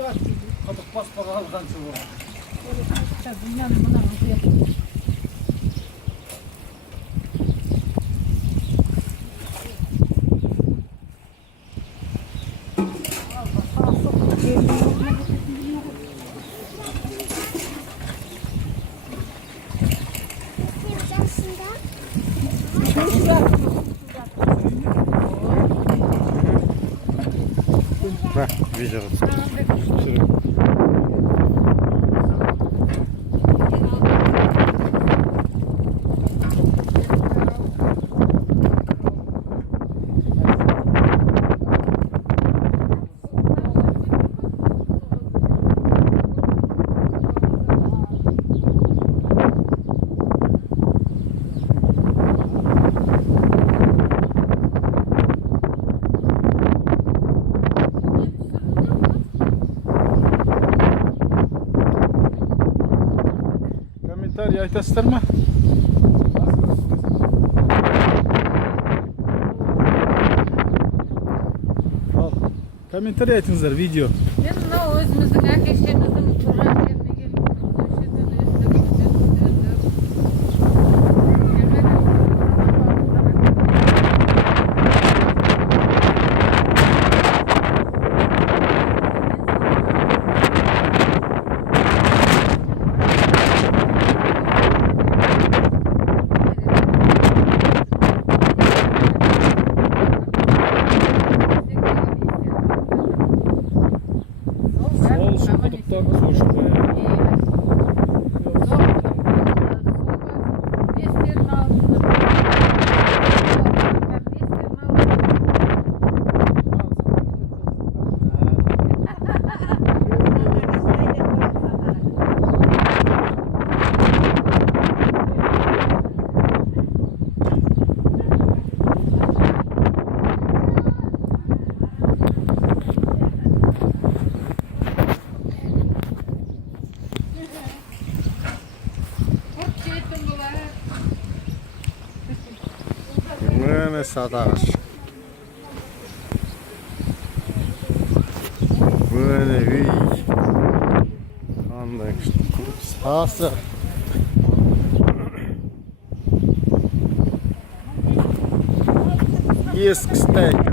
Kadık baspağı algan çoğu. Dünyanın buna nasıl yapıyor? Видел. Комментарий айтасыздар ма? Al. Комментарий айтыңыздар, видео. Мен мынау өзіміздің әке-шешеміздің тұрған жеріне келіп Sol şu kutuptan su şu bayağı. Mene sadaş. Mene vi. Andan sağsa. Есть, кстати.